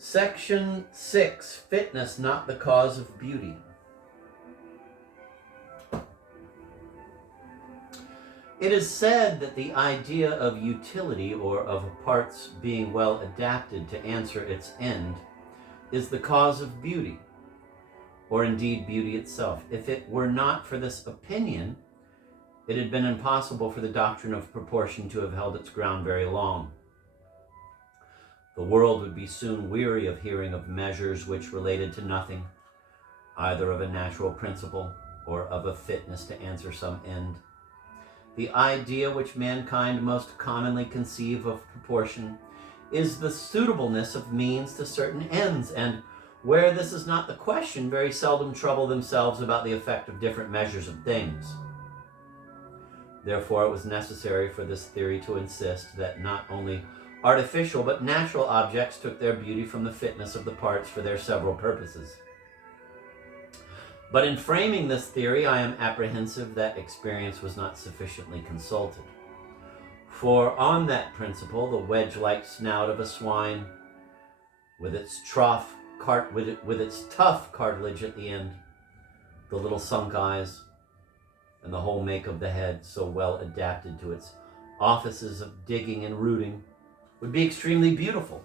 Section 6, fitness not the cause of beauty. It is said that the idea of utility, or of a part's being well adapted to answer its end, is the cause of beauty, or indeed beauty itself. If it were not for this opinion, it had been impossible for the doctrine of proportion to have held its ground very long. The world would be soon weary of hearing of measures which related to nothing, either of a natural principle or of a fitness to answer some end. The idea which mankind most commonly conceive of proportion is the suitableness of means to certain ends, and where this is not the question, very seldom trouble themselves about the effect of different measures of things. Therefore, it was necessary for this theory to insist that not only artificial but natural objects took their beauty from the fitness of the parts for their several purposes. But in framing this theory, I am apprehensive that experience was not sufficiently consulted. For on that principle, the wedge-like snout of a swine, with its tough cartilage at the end, the little sunk eyes, and the whole make of the head so well adapted to its offices of digging and rooting, would be extremely beautiful.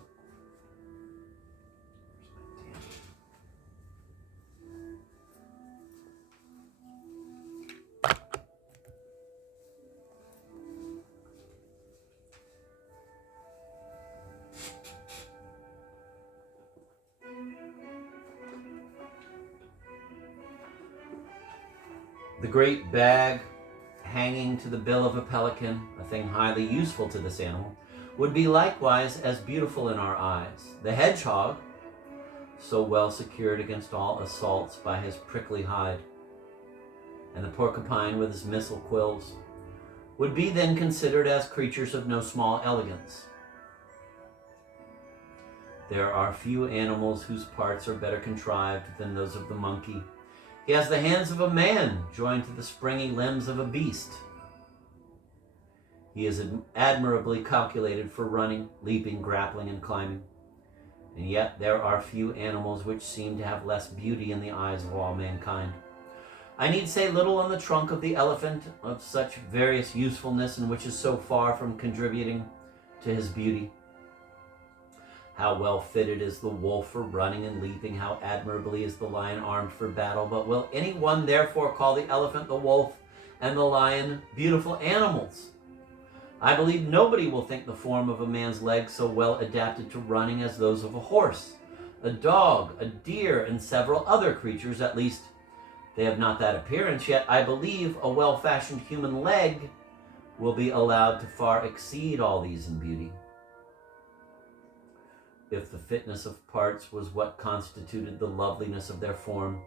The great bag hanging to the bill of a pelican, a thing highly useful to this animal, would be likewise as beautiful in our eyes. The hedgehog, so well secured against all assaults by his prickly hide, and the porcupine with his missile quills, would be then considered as creatures of no small elegance. There are few animals whose parts are better contrived than those of the monkey. He has the hands of a man joined to the springy limbs of a beast. He is admirably calculated for running, leaping, grappling, and climbing. And yet there are few animals which seem to have less beauty in the eyes of all mankind. I need say little on the trunk of the elephant, of such various usefulness, and which is so far from contributing to his beauty. How well fitted is the wolf for running and leaping, how admirably is the lion armed for battle. But will any one therefore call the elephant, the wolf, and the lion beautiful animals? I believe nobody will think the form of a man's legs so well adapted to running as those of a horse, a dog, a deer, and several other creatures. At least they have not that appearance, yet I believe a well-fashioned human leg will be allowed to far exceed all these in beauty. If the fitness of parts was what constituted the loveliness of their form,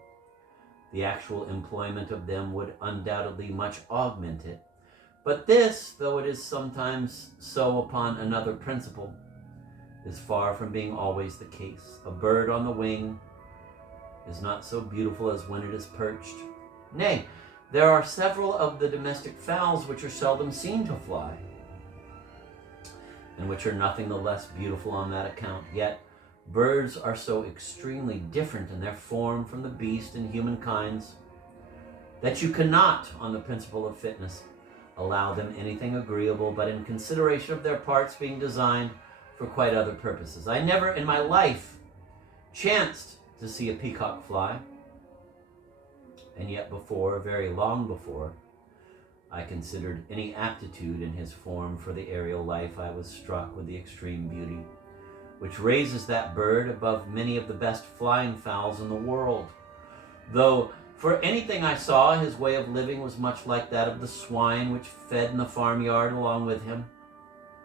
the actual employment of them would undoubtedly much augment it. But this, though it is sometimes so upon another principle, is far from being always the case. A bird on the wing is not so beautiful as when it is perched. Nay, there are several of the domestic fowls which are seldom seen to fly, and which are nothing the less beautiful on that account. Yet birds are so extremely different in their form from the beast and human kinds, that you cannot, on the principle of fitness, allow them anything agreeable, but in consideration of their parts being designed for quite other purposes. I never in my life chanced to see a peacock fly, and yet before, very long before, I considered any aptitude in his form for the aerial life, I was struck with the extreme beauty which raises that bird above many of the best flying fowls in the world. Though for anything I saw, his way of living was much like that of the swine which fed in the farmyard along with him.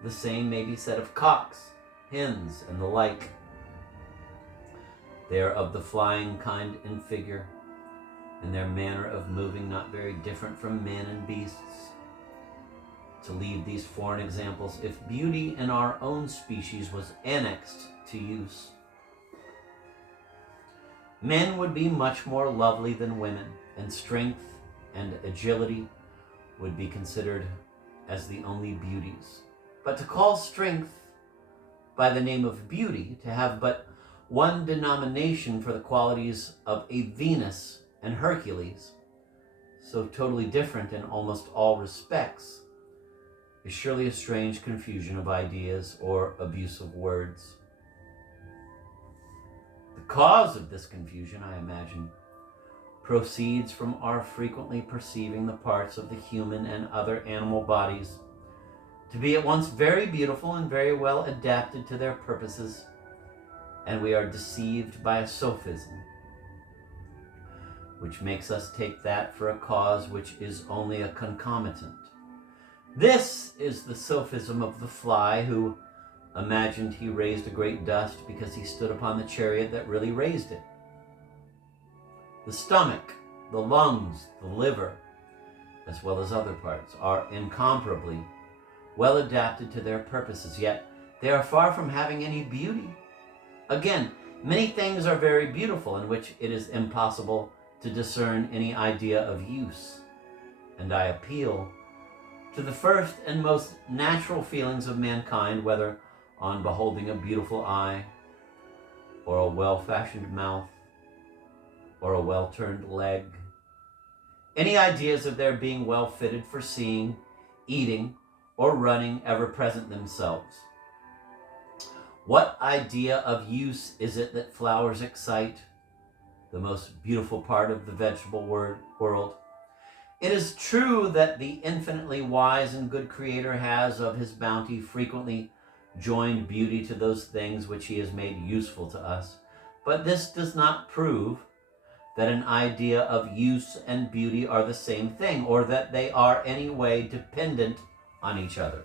The same may be said of cocks, hens, and the like. They are of the flying kind in figure, and their manner of moving not very different from men and beasts. To leave these foreign examples, if beauty in our own species was annexed to use, men would be much more lovely than women, and strength and agility would be considered as the only beauties. But to call strength by the name of beauty, to have but one denomination for the qualities of a Venus and Hercules, so totally different in almost all respects, is surely a strange confusion of ideas or abuse of words. The cause of this confusion, I imagine, proceeds from our frequently perceiving the parts of the human and other animal bodies to be at once very beautiful and very well adapted to their purposes, and we are deceived by a sophism, which makes us take that for a cause which is only a concomitant. This is the sophism of the fly, who imagined he raised a great dust because he stood upon the chariot that really raised it. The stomach, the lungs, the liver, as well as other parts, are incomparably well adapted to their purposes, yet they are far from having any beauty. Again, many things are very beautiful in which it is impossible to discern any idea of use, and I appeal to the first and most natural feelings of mankind, whether on beholding a beautiful eye, or a well-fashioned mouth, or a well-turned leg. Any ideas of their being well fitted for seeing, eating, or running ever present themselves? What idea of use is it that flowers excite, the most beautiful part of the vegetable world? It is true that the infinitely wise and good Creator has, of his bounty, frequently joined beauty to those things which he has made useful to us, but this does not prove that an idea of use and beauty are the same thing, or that they are any way dependent on each other.